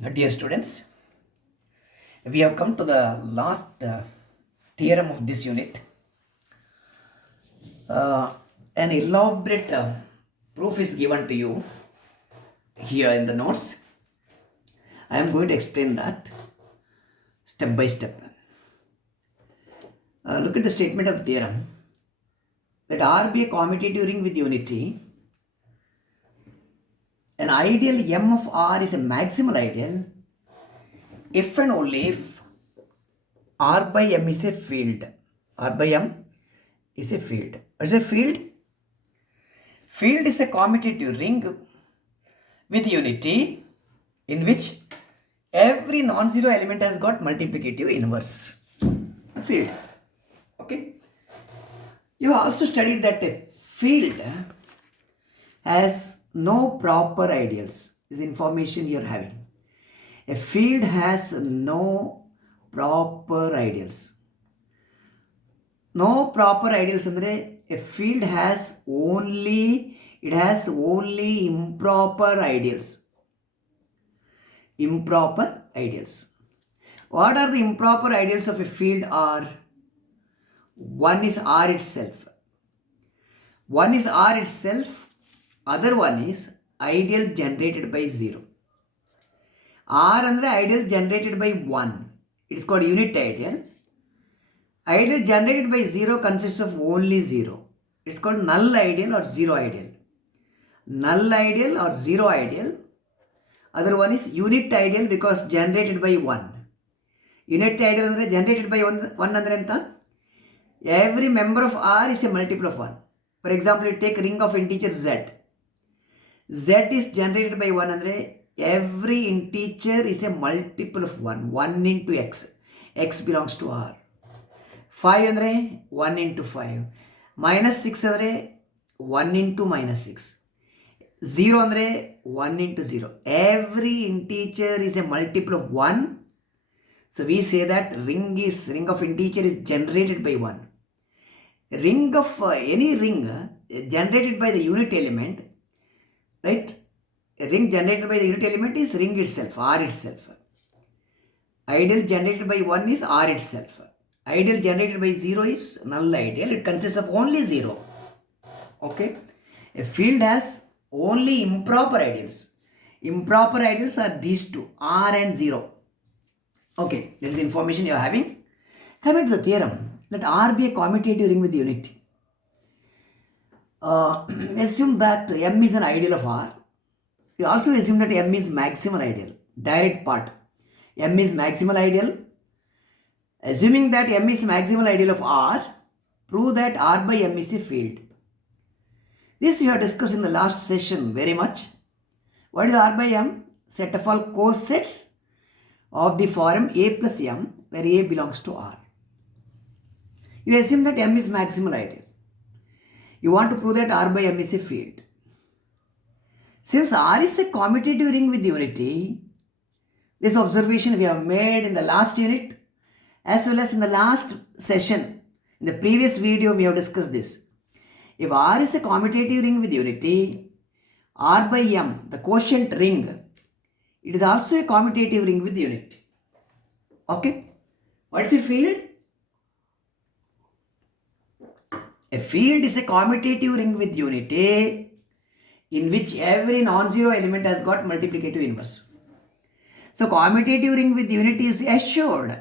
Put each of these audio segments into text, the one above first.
Dear students, we have come to the last theorem of this unit. An elaborate proof is given to you here in the notes. I am going to explain that step by step. Look at the statement of the theorem. Let R be a commutative ring with unity. An ideal M of R is a maximal ideal if and only if R by M is a field. R by M is a field. What is a field? Field is a commutative ring with unity in which every non-zero element has got multiplicative inverse. A field. Okay. You also studied that a field has no proper ideals. This is information you are having. A field has no proper ideals. No proper ideals andre a field has only improper ideals. Improper ideals. What are the improper ideals of a field are? One is R itself. One is R itself. Other one is ideal generated by 0. R andre ideal generated by 1. It is called unit ideal. Ideal generated by 0 consists of only 0. It's called null ideal or 0 ideal. Null ideal or 0 ideal. Other one is unit ideal because generated by 1. Unit ideal andre generated by 1 andre enta? Every member of R is a multiple of 1. For example, you take a ring of integer Z. Z is generated by 1 andre every integer is a multiple of 1. 1 into X. X belongs to R. 5 andre 1 into 5. Minus 6 andre 1 into minus 6. 0 andre 1 into 0. Every integer is a multiple of 1. So we say that ring of integer is generated by 1. Ring of any ring generated by the unit element, right? A ring generated by the unit element is ring itself, R itself. Ideal generated by 1 is R itself. Ideal generated by 0 is null ideal. It consists of only 0. Okay. A field has only improper ideals. Improper ideals are these two, R and 0. Okay. That is the information you are having. Coming to the theorem. Let R be a commutative ring with unity. Assume that M is an ideal of R. You also assume that M is maximal ideal. Direct part. M is maximal ideal. Assuming that M is maximal ideal of R, prove that R by M is a field. This we have discussed in the last session very much. What is R by M? Set of all cosets of the form A plus M, where A belongs to R. You assume that M is maximal ideal. You want to prove that R by M is a field. Since R is a commutative ring with unity, this observation we have made in the last unit as well as in the last session. In the previous video we have discussed this. If R is a commutative ring with unity, R by M, the quotient ring, it is also a commutative ring with unity. Okay? What is a field? A field is a commutative ring with unity in which every non-zero element has got multiplicative inverse. So commutative ring with unity is assured.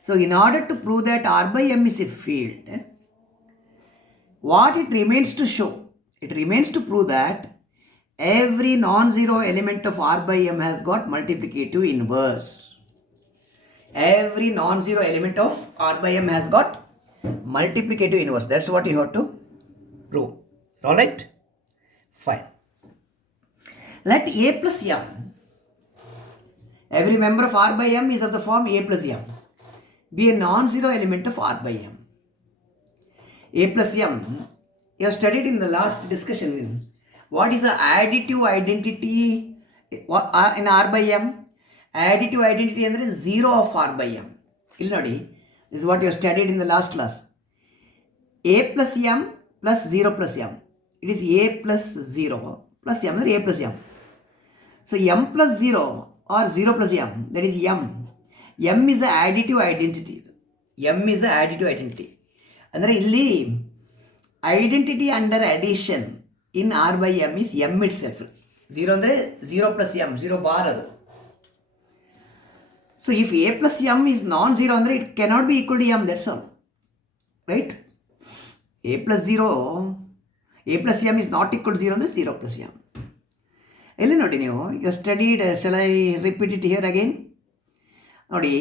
So in order to prove that R by M is a field, what it remains to show? It remains to prove that every non-zero element of R by M has got multiplicative inverse. Every non-zero element of R by M has got multiplicative inverse. That's what you have to prove. Alright? Fine. Let A plus M, every member of R by M is of the form A plus M, be a non-zero element of R by M. A plus M, you have studied in the last discussion. What is the additive identity in R by M? Additive identity is 0 of R by M. This is what you have studied in the last class. A plus M plus 0 plus M. It is A plus 0 plus M or A plus M. So M plus 0 or 0 plus m, that is m. M is the additive identity. M is the additive identity. ಅಂದರೆ ಇಲ್ಲಿ identity under addition in R by M is M ಇಟ್ ಸೆಲ್ಫ್. 0 ಅಂದರೆ 0 plus M, 0 bar ಅದು. So if A plus M is non zero ಅಂದರೆ it cannot be equal to M, that's all, right. A plus M is not equal to 0 ಅಂದರೆ 0 plus M. ಎಲ್ಲಿ ನೋಡಿ ನೀವು, you studied, shall I repeat it here again? ನೋಡಿ,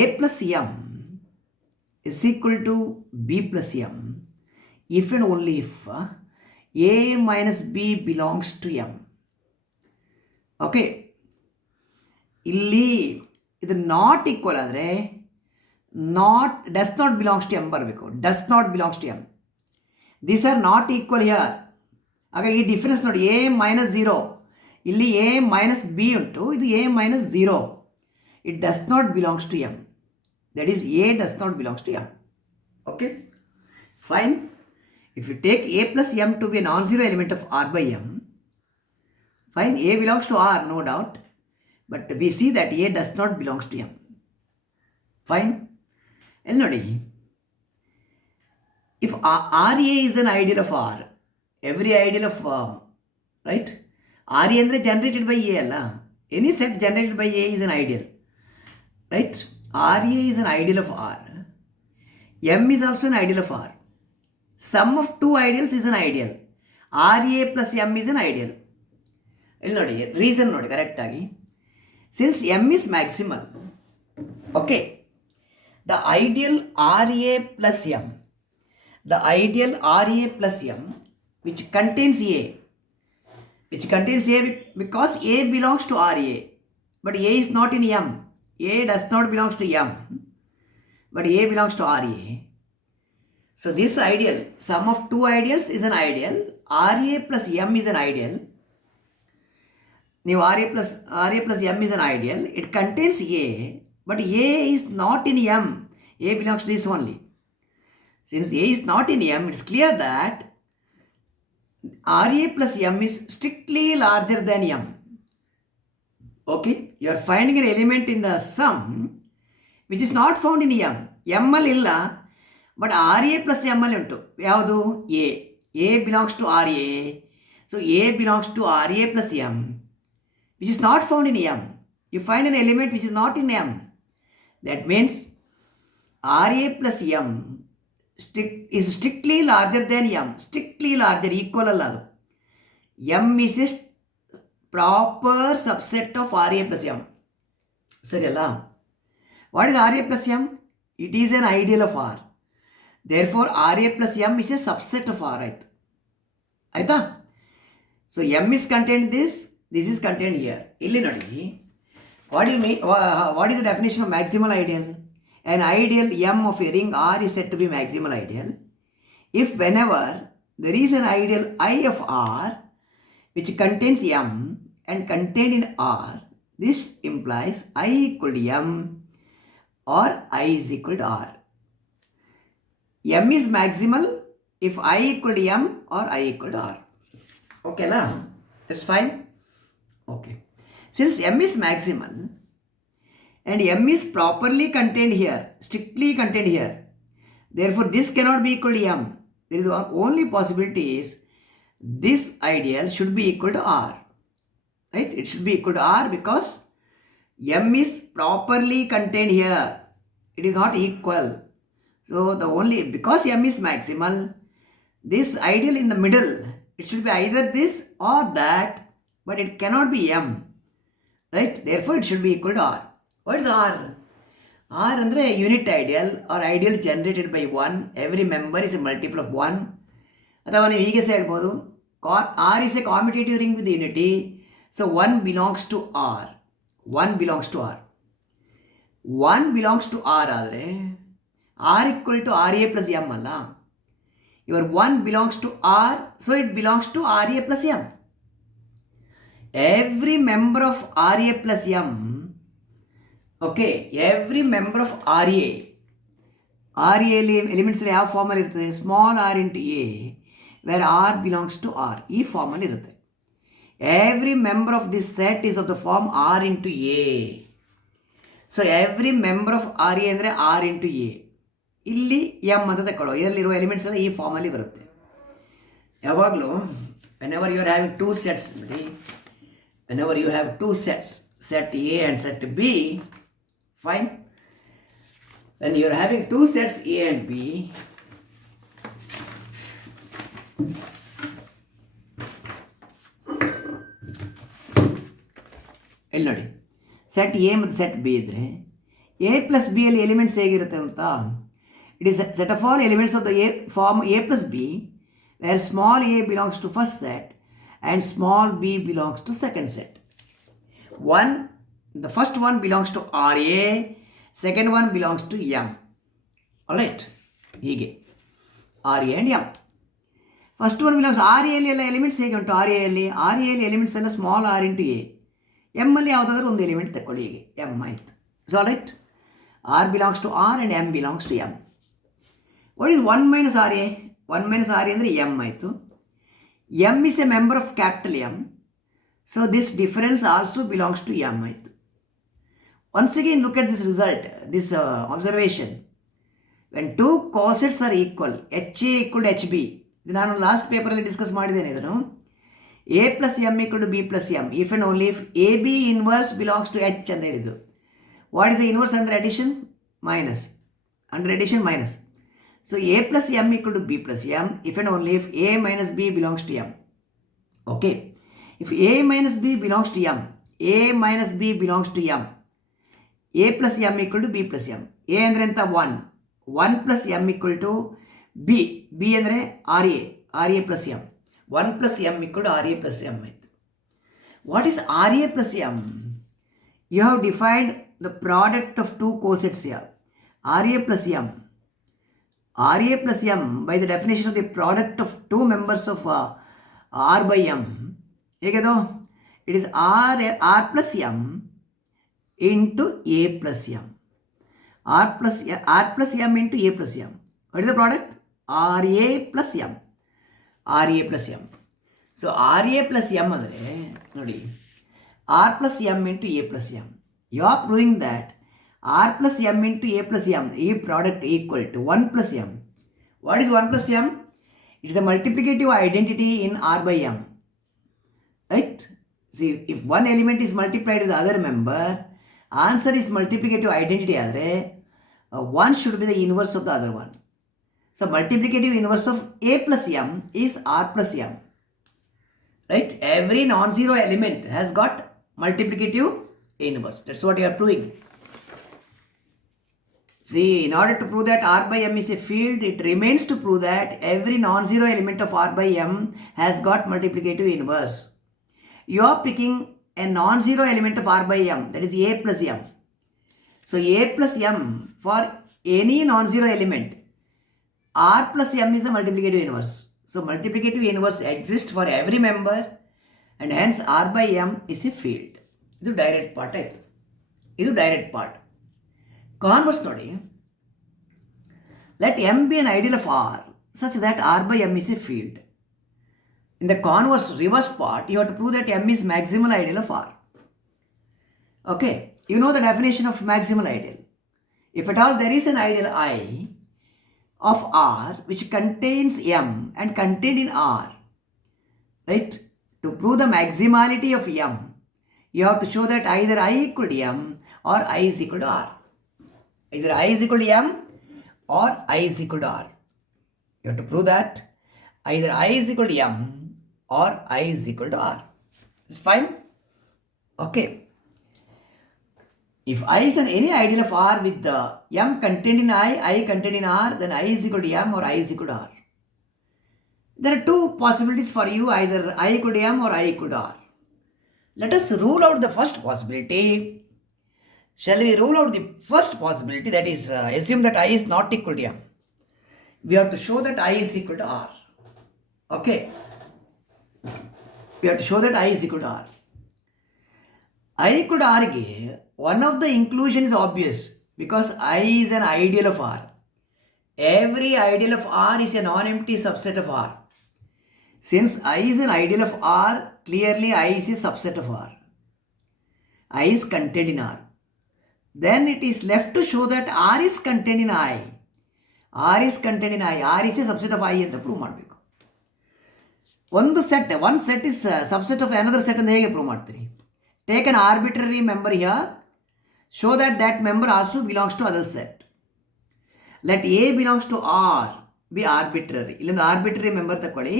A plus M is equal to b plus m if and only if a minus b belongs to m. Okay, ಇಲ್ಲಿ ಇದು not equal ಆದರೆ does not belongs to M ಬರಬೇಕು. Does not belongs to M. These are not equal here. ಆಗ ಈ difference ನೋಡಿ, A minus 0, ಇಲ್ಲಿ A minus B ಉಂಟು, ಇದು A minus 0. It does not belongs to M. That is, A does not belongs to M. Okay, fine. If you take A plus M to be a non-zero element of R by M, fine, A belongs to R, no doubt. But we see that A does not belongs to M. Fine. And nodi, if RA is an ideal of R, every ideal of right? RA andre generated by A alla. Any set generated by A is an ideal, right? RA is an ideal of R. M is also an ideal of R. Sum of two ideals is an ideal. RA plus M is an ideal. ಇಲ್ಲಿ ನೋಡಿ, reason ನೋಡಿ ಕರೆಕ್ಟಾಗಿ. Since M is maximal, okay, the ideal RA plus M, which contains A, because A belongs to RA, but A is not in M. A does not belongs to M, but A belongs to RA. So this ideal, sum of two ideals is an ideal. RA plus M is an ideal. Now RA plus M is an ideal. It contains A, but A is not in M. A belongs to this only. Since A is not in M, it's clear that RA plus M is strictly larger than M. Okay, you are finding an element in the sum which is not found in M. M ಅಲ್ಲಿ ಇಲ್ಲ, but RA plus M ಅಲ್ಲಿ ಉಂಟು. ಯಾವುದು? A belongs to RA. So A belongs to RA plus M, which is not found in M. You find an element which is not in M. That means RA plus M is strictly larger than M. Strictly larger, equal ಅಲ್ಲ ಅದು. M is a proper subset of RA plus M. ಸರಿ ಅಲ್ಲ? What is RA plus M? It is an ideal of R. Therefore, RA plus M is a subset of R. ಆಯ್ತಾ? So M is contained this is contained here. ಇಲ್ಲಿ ನೋಡಿ, what is the definition of maximal ideal? An ideal M of a ring R is said to be maximal ideal if whenever there is an ideal I of R which contains M and contained in R, this implies I equal to M or I is equal to R. M is maximal if I equal to M or I equal to R. Okay, la? That's fine? Okay. Since M is maximal and M is properly contained here, strictly contained here, therefore this cannot be equal to M. There is only possibility is this ideal should be equal to R. Right? It should be equal to R because M is properly contained here. It is not equal. So because M is maximal, this ideal in the middle, it should be either this or that, but it cannot be M. Right? Therefore, it should be equal to R. What is R? R andre unit ideal or ideal generated by 1. Every member is a multiple of 1. ಅಥವಾ ನೀವು ಹೀಗೆ ಸಹ ಹೇಳ್ಬೋದು, R is a commutative ring with unity. So 1 belongs to R. 1 belongs to R. 1 belongs to R ಆದರೆ R equal to RA plus M ಅಲ್ಲ. Your 1 belongs to R, so it belongs to RA plus M. Every member of RA plus M, okay, every member of RA elements ಯಾವ ಫಾರ್ಮಲ್ಲಿ ಇರ್ತದೆ? Small r into A, where R belongs to R. ಈ ಫಾರ್ಮಲ್ಲಿ ಇರುತ್ತೆ. every member of this set is of the form R into A. So every member of R A ಅಂದರೆ R into A. ಇಲ್ಲಿ M ಅಂತ ತಗೊಳ್ಳೋ, ಇದರಲ್ಲಿರುವ elements ಎಲ್ಲ ಈ ಫಾರ್ಮಲ್ಲಿ ಬರುತ್ತೆ. ಯಾವಾಗಲೂ whenever you are having two sets ನೋಡಿ, whenever you have two sets, set A and set B, fine. When you are having two sets A and B, ಇಲ್ಲಿ ನೋಡಿ, ಸೆಟ್ ಎ ಮತ್ತು ಸೆಟ್ ಬಿ ಇದ್ದರೆ ಎ ಪ್ಲಸ್ ಬಿ ಅಲ್ಲಿ elements ಹೇಗಿರುತ್ತೆ ಅಂತ, it is set of all elements of the A form A plus B, where small A belongs to first set and small B belongs to second set. The first one belongs to RA, second one belongs to M. Alright, ಹೀಗೆ RA and M. First one belongs RA ಅಲ್ಲಿ ಎಲ್ಲ elements ಹೇಗೆ ಉಂಟು, RA ಅಲ್ಲಿ elements ಎಲ್ಲ small r into A. M ಅಲ್ಲಿ ಯಾವುದಾದ್ರೂ ಒಂದು ಎಲಿಮೆಂಟ್ ತಗೊಳ್ಳಿ, ಹೀಗೆ ಎಮ್ ಆಯಿತು. So alright, R belongs to R and M belongs to M. What is 1 minus R A? 1 minus R A ಅಂದರೆ ಎಮ್ ಆಯಿತು. M is a member of capital M, so this difference also belongs to M ಆಯಿತು. Once again look at this result, this observation. When two cosets are equal, HA equal to HB, ಇದು ನಾನು last ಪೇಪರಲ್ಲಿ discuss ಮಾಡಿದ್ದೇನೆ ಇದನ್ನು. A plus M equal to B plus M if and only if A B inverse belongs to H ಅಂತ ಹೇಳಿದ್ದು. What is the inverse under addition? Minus. Under addition minus. So A plus M equal to B plus M if and only if A minus B belongs to M. Okay, if A minus B belongs to M, A minus B belongs to M, A plus M equal to B plus M. A ಅಂದರೆ ಅಂತ 1 plus M equal to B, B ಅಂದರೆ R A plus M, 1 plus M equal to R A plus M ಆಯಿತು. What is R A plus M? You have defined the product of two cosets here. R A plus M, R A plus M by the definition of the product of two members of R by M. ಹೇಗೆದು? It is R plus M into A plus M. R plus M into A plus M. What is the product? RA plus M. RA plus M. So RA plus M ಅಂದರೆ ನೋಡಿ, R plus M into A plus M. You are proving that R plus M into A plus M, A product equal to 1 plus M. What is 1 plus M? It is a multiplicative identity in R by M. Right? See, if one element is multiplied with the other member, answer is multiplicative identity ಆದರೆ one should be the inverse of the other one. So multiplicative inverse of A plus M is R plus M. Right? Every non-zero element has got multiplicative inverse. That's what you are proving. See, in order to prove that R by M is a field, it remains to prove that every non-zero element of R by M has got multiplicative inverse. You are picking a non-zero element of R by M, that is A plus M. So A plus M, for any non-zero element, R plus M is a multiplicative inverse. So multiplicative inverse exists for every member and hence R by M is a field. ಇದು direct part ಆಯಿತು. ಇದು direct part. Converse ನೋಡಿ, let M be an ideal of R such that R by M is a field. In the converse reverse part, you have to prove that M is maximal ideal of R. Okay, you know the definition of maximal ideal. If at all there is an ideal I of R which contains M and contained in R, right? To prove the maximality of M, you have to show that either I equal to M or I is equal to R. Either I is equal to M or I is equal to R. You have to prove that either I is equal to M or I is equal to R. Is it fine? Okay. If I is any ideal of R with the M contained in I contained in R, then I is equal to M or I is equal to R. There are two possibilities for you, either I equal to M or I equal to R. Let us rule out the first possibility. Shall we rule out the first possibility, that is assume that I is not equal to M. We have to show that I is equal to R. Okay. We have to show that I is equal to R. I equal to R ಗೆ one of the inclusion is obvious because I is an ideal of R. Every ideal of R is a non-empty subset of R. Since I is an ideal of R, clearly I is a subset of R. I is contained in R. Then it is left to show that R is contained in I. R is contained in I. R is a subset of I ಅಂತ prove ಮಾಡಬೇಕು. ಒಂದು set is subset of another set ಅಂತ ಹೇಗೆ prove ಮಾಡ್ತೀರಿ? Take an arbitrary member here, show that member also belongs to other set. Let A belongs to R B arbitrary. ಇಲ್ಲೊಂದು arbitrary member ತಗೊಳ್ಳಿ.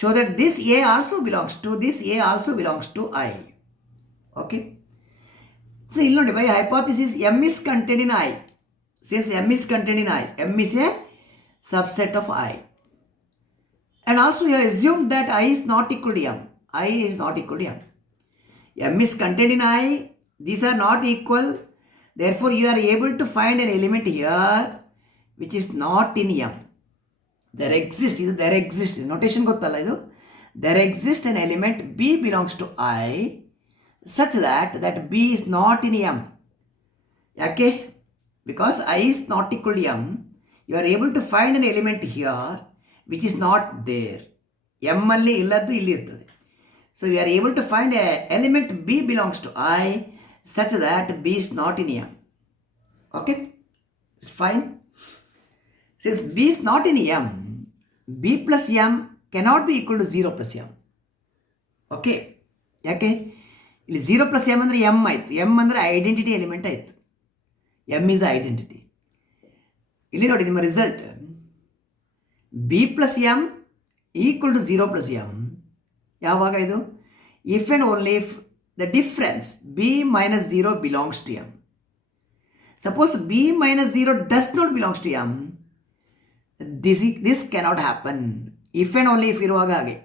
Show that this A also belongs to this A also belongs to I. Okay, so ಇಲ್ಲಿ ನೋಡಿ, by hypothesis M is content in I. Since M is contained in I, M is a subset of I. And also you have assumed that I is not equal to M. I is not equal to M. M is contained in I. These are not equal. Therefore, you are able to find an element here which is not in M. There exists. Notation gottalla idu. There exists an element B belongs to I such that B is not in M. Okay? Because I is not equal to M, you are able to find an element here which is not there. M alli illaddu illi irtade. So we are able to find a element B belongs to I such that B is not in M. Okay, it's fine. Since B is not in M, B plus M cannot be equal to 0 plus M. Okay, yake ಇಲ್ಲಿ 0 plus M ಅಂದರೆ M ಆಯಿತು. M ಅಂದರೆ identity element ಆಯಿತು. M is identity. ಇಲ್ಲಿ ನೋಡಿ ನಿಮ್ಮ result B plus M equal to 0 plus M. ಯಾವಾಗ ಇದು? If and only if the difference B minus 0 belongs to M. Suppose B minus 0 does not belongs to M, this cannot happen. If and only if ಇರುವಾಗ ಹಾಗೆ.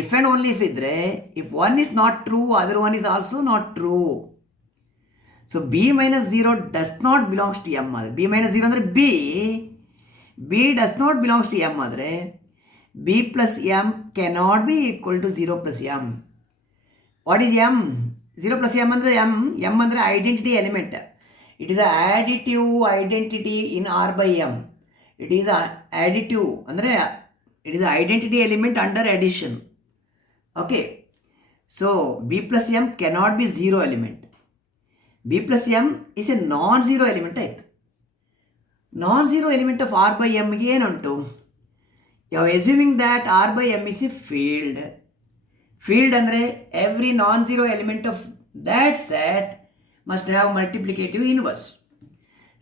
If and only if ಇದ್ದರೆ if one is not true other one is also not true. So B minus 0 does not belongs to M ಆದರೆ, B minus 0 ಅಂದರೆ B does not belongs to M ಆದರೆ B plus M cannot be equal to 0 plus M. What is M? 0 plus M ಅಂದರೆ M ಅಂದರೆ identity element. It is a additive identity in R by M. It is additive ಅಂದರೆ it is identity element under addition. Okay, so B plus M cannot be 0 element. B plus M is a non-zero element ಆಯಿತು. Non-zero element of R by M ಗೆ ಏನುಂಟು? You are assuming that R by M is a field. Field ಅಂದರೆ every non-zero element of that set must have multiplicative inverse.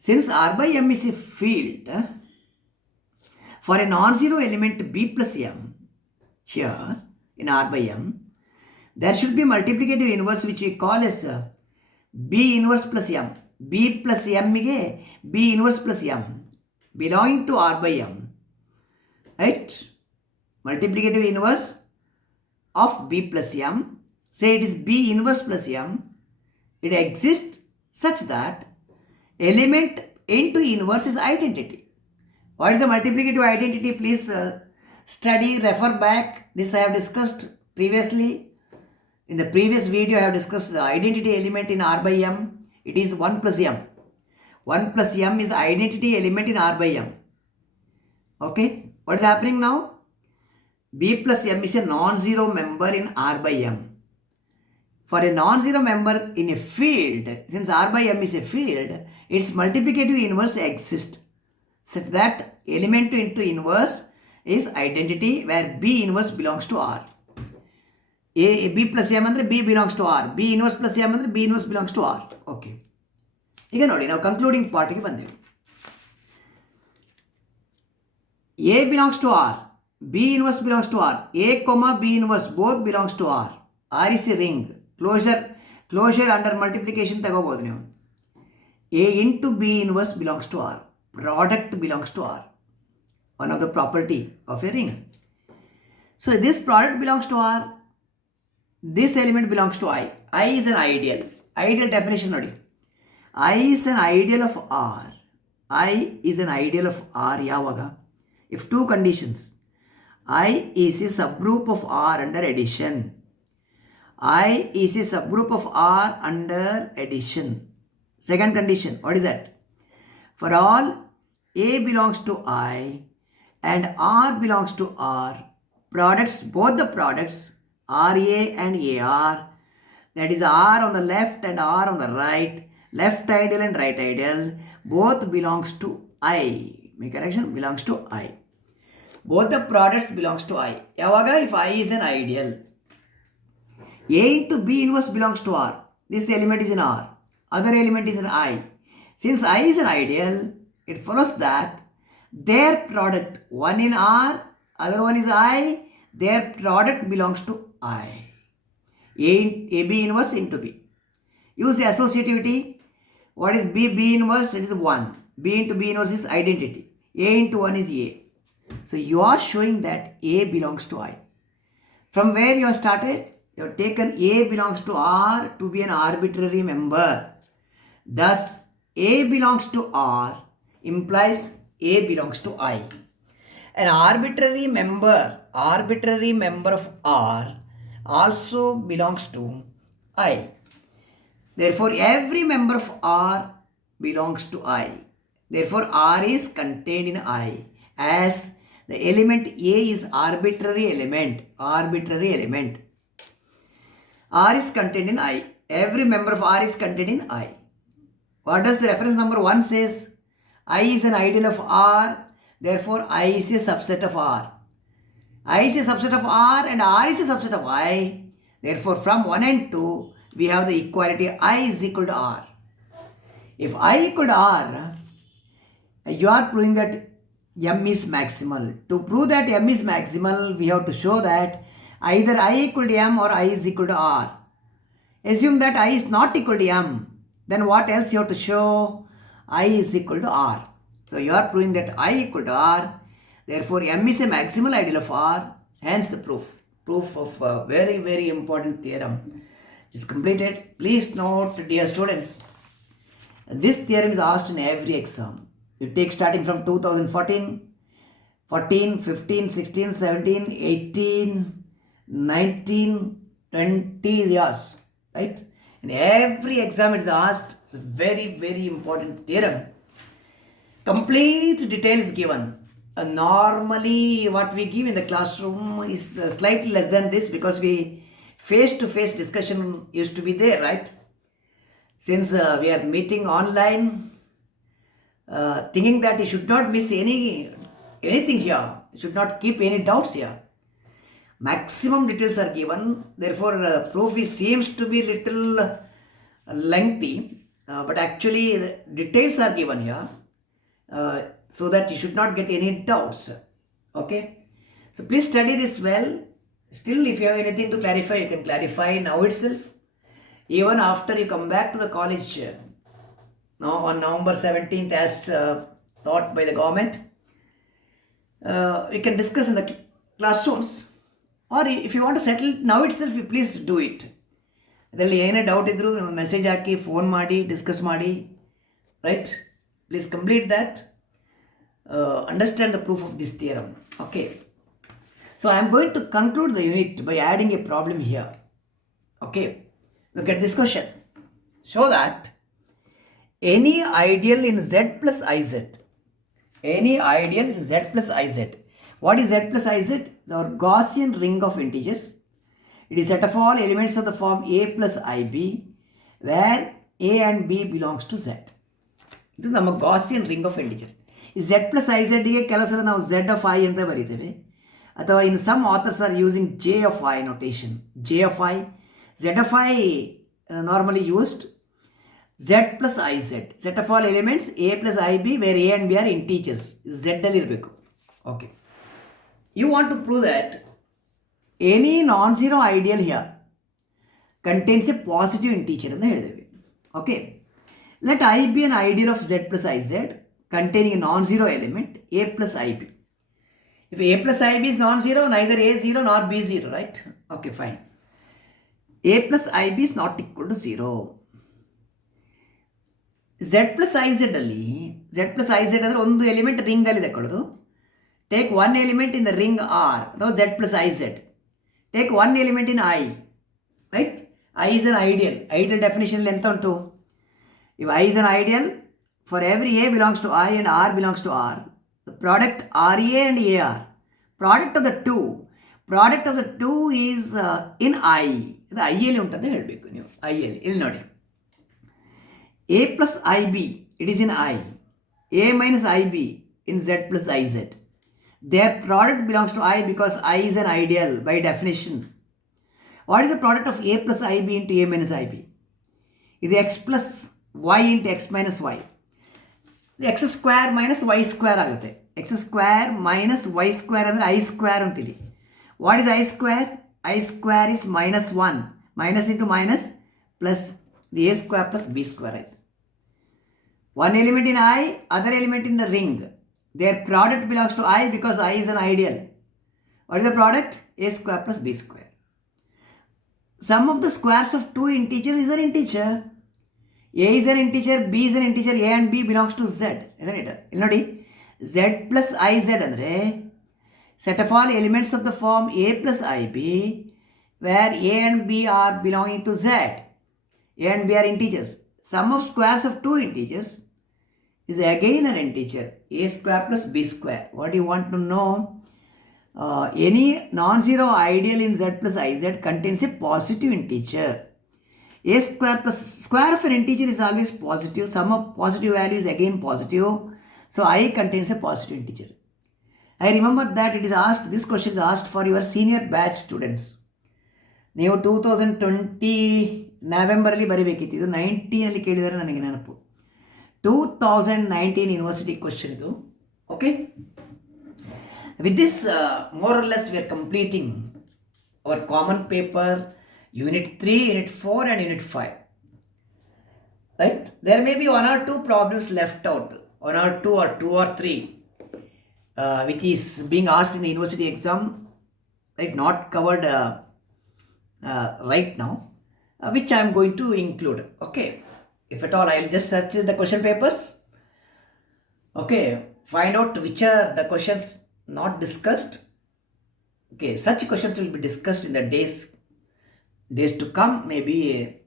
Since R by M is a field, for a non-zero element B plus M here in R by M, there should be multiplicative inverse which we call as B inverse plus M. B plus M ಗೆ B inverse plus M belonging to R by M. Right? Multiplicative inverse of B plus M. Say it is B inverse plus M. It exists such that element into inverse is identity. What is the multiplicative identity? Please study, refer back. This I have discussed previously. In the previous video, I have discussed the identity element in R by M. It is 1 plus M. 1 plus M is identity element in R by M. Okay, what is happening now? B plus M is a non-zero member in R by M. For a non-zero member in a field, since R by M is a field, its multiplicative inverse exists such that element into inverse is identity where B inverse belongs to R. B plus M ಅಂದರೆ B belongs to R. B inverse plus M ಅಂದರೆ B inverse belongs to R. Okay, ಈಗ ನೋಡಿ ನಾವು concluding ಪಾರ್ಟಿಗೆ ಬಂದೆವು. A belongs to R, B inverse belongs to R, A comma B inverse both belongs to R. R is a ring. Closure under multiplication ತಗೋಬೋದು ನೀವು. A into B inverse belongs to R. Product belongs to R, one of the property of a ring. So this product belongs to R. This element belongs to I. I is an ideal. Ideal definition ನೋಡಿ. I is an ideal of R. I is an ideal of R ಯಾವಾಗ? If two conditions. I is a subgroup of R under addition. I is a subgroup of R under addition. Second condition, what is that? For all A belongs to I and R belongs to R, products, both the products RA and AR, that is R on the left and R on the right, left ideal and right ideal, both belongs to I. My correction, belongs to I. Both the products belongs to I. Yavaga, if I is an ideal, A into B inverse belongs to R. This element is in R. Other element is in I. Since I is an ideal, it follows that their product, one in R, other one is I, their product belongs to I. AB inverse into B. Use associativity. What is B? B inverse, it is 1. B into B inverse is identity. A into 1 is A. So you are showing that A belongs to I. From where you have started? You have taken A belongs to R to be an arbitrary member. Thus, A belongs to R implies A belongs to I. An arbitrary member of R also belongs to I. Therefore, every member of R belongs to I. Therefore, R is contained in I, as the element A is arbitrary element. R is contained in I. Every member of R is contained in I. What does the reference number 1 says? I is an ideal of R. Therefore, I is a subset of R. I is a subset of R and R is a subset of I. Therefore, from 1 and 2, we have the equality I is equal to R. If I equal to R, you are proving that M is maximal. To prove that M is maximal, we have to show that either I equal to M or I is equal to R. Assume that I is not equal to M. Then what else you have to show? I is equal to R. So you are proving that I equal to R. Therefore, M is a maximal ideal of R. Hence the proof. Proof of a very, very important theorem is completed. Please note, dear students, this theorem is asked in every exam. You take starting from 2014, 14, 15, 16, 17, 18, 19, 20 years, right? In every exam it is asked. It's a very, very important theorem. Complete detail is given. Normally what we give in the classroom is slightly less than this, because we face-to-face discussion used to be there, right? Since we are meeting online, thinking that you should not miss anything here, you should not keep any doubts here. Maximum details are given, therefore proof seems to be little lengthy, but actually the details are given here, so that you should not get any doubts. Okay, so please study this well. Still, if you have anything to clarify, you can clarify now itself. Even after you come back to the college now on November 17th, as thought by the government, we can discuss in the classrooms. Or if you want to settle now itself, you please do it. ಅದರಲ್ಲಿ ಏನೇ doubt ಇದ್ದರೂ message ಹಾಕಿ, phone ಮಾಡಿ, discuss ಮಾಡಿ, right? Please complete that. Understand the proof of this theorem. Okay. So I am going to conclude the unit by adding a problem here. Okay. Look at this question. Show that any ideal in Z plus IZ. Any ideal in Z plus IZ. What is Z plus IZ? It's our Gaussian ring of integers. It is set of all elements of the form A plus IB, where A and B belongs to Z. This is our Gaussian ring of integers. ಈ Z plus I ಝೆಡ್ಗೆ ಕೆಲವು ಸಲ ನಾವು Z of I ಅಂತ ಬರೀತೇವೆ, ಅಥವಾ in some authors are using J of I notation. J of I, Z of I normally used, Z plus I Z, set of all elements A plus I B, where A and B are integers, Z ಅಲ್ಲಿ ಇರಬೇಕು. Okay, you want to prove that any non zero ideal here contains a positive integer ಅಂತ ಹೇಳಿದ್ದೇವೆ. Okay, let I be an ideal of Z plus I Z containing a non-zero element A plus IB. If A plus IB is non-zero, neither A is 0 nor B is 0, right? Okay, fine. A plus IB is not equal to 0. Z plus IZ ಅಲ್ಲಿ, Z plus IZ ಅಂದರೆ ಒಂದು element ರಿಂಗಲ್ಲಿ ತಗೊಳ್ಳೋದು. Take one element in the ring R, ಅಥವಾ Z plus IZ. Take one element in I, right? I is an ideal. Ideal definition ಎಂತ ಉಂಟು? If I is an ideal, for every A belongs to I and R belongs to R, the product RA and AR, product of the two, product of the two is in I. ಇದು ಐಯಲ್ಲಿ ಉಂಟಂತ ಹೇಳಬೇಕು ನೀವು. ಐಯಲ್ಲಿ ಇಲ್ಲಿ ನೋಡಿ, A plus I B it is in I, A minus I B in Z plus I Z. Their product belongs to I because I is an ideal by definition. What is the product of A plus IB into A minus IB? Is x plus y into x minus y. X square minus y square ಆಗುತ್ತೆ. X square minus y square ಅಂದರೆ I square ಅಂತಿದೆ. What is I square? I square is minus 1. Minus into minus plus the A square plus B square ಆಯಿತು. One element in I, other element in the ring. Their product belongs to I because I is an ideal. What is the product? A square plus B square. Sum of the squares of two integers is an integer. A is an integer, B is an integer, A and B belongs to Z. Isn't it? ಇಲ್ಲಿ ನೋಡಿ, Z plus IZ ಅಂದರೆ set of all elements of the form A plus IB where A and B are belonging to Z. A and B are integers. Sum of squares of two integers is again an integer, A square plus B square. What do you want to know? Any non-zero ideal in Z plus IZ contains a positive integer. A square plus square of an integer is always positive. Sum of positive value is again positive. So I contains a positive integer. I remember that it is asked, this question is asked for your senior batch students. ನೀವು 2020 ನವೆಂಬರಲ್ಲಿ ಬರೀಬೇಕಿತ್ತು. ಇದು 19ಅಲ್ಲಿ ಕೇಳಿದರೆ ನನಗೆ ನೆನಪು. 2019 university question ಇದು. Okay, with this more or less we are completing our common paper unit 3, unit 4 and unit 5. Right, there may be one or two problems left out, one or two or three which is being asked in the university exam, right, not covered right now, which I am going to include. Okay, if at all, I will just search the question papers. Okay, find out which are the questions not discussed. Okay, such questions will be discussed in the days to come, maybe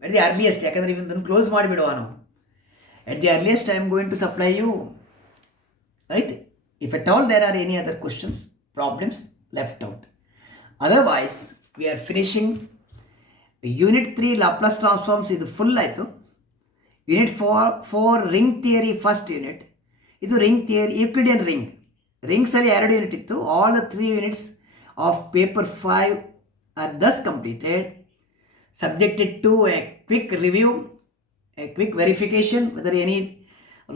at the earliest. ಯಾಕಂದರೆ ಇವನ್ close ಮಾಡಿಬಿಡುವ ನಾವು. At the earliest I am going to supply you, right, if at all there are any other questions, problems left out. Otherwise we are finishing unit 3 Laplace transforms. ಇದು full ಆಯಿತು. Unit 4 ring theory first unit. ಇದು ring theory, Euclidean ring. ರಿಂಗ್ಸಲ್ಲಿ 2 unit ಇತ್ತು. All 3 units of paper 5 are thus completed, subjected to a quick review, a quick verification whether any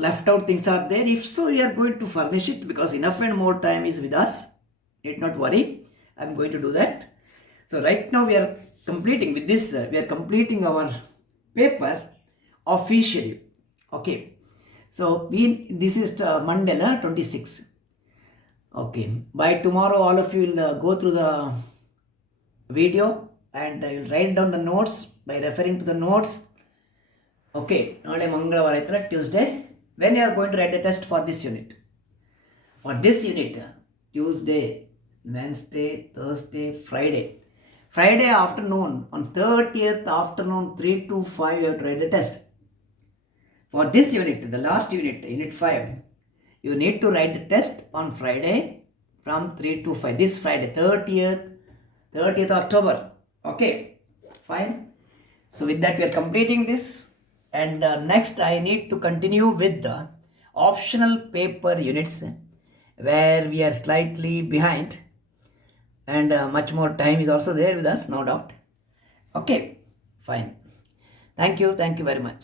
left out things are there. If so, we are going to furnish it because enough and more time is with us. Need not worry, I am going to do that. So right now we are completing with this, we are completing our paper officially. Okay, so this is Monday 26. Okay, by tomorrow all of you will go through the video and I will write down the notes by referring to the notes. Okay, ನಾಳೆ ಮಂಗಳವಾರ ಆಯ್ತಲ್ಲ, Tuesday, when you are going to write the test for this unit. For this unit, Tuesday, Wednesday, Thursday, Friday afternoon, on 30th afternoon 3 to 5 you have to write the test. For this unit, the last unit, unit 5, you need to write the test on Friday from 3 to 5. This Friday, 30th October. Okay, fine. So with that we are completing this. And next I need to continue with the optional paper units where we are slightly behind and much more time is also there with us, no doubt. Okay, fine. Thank you very much.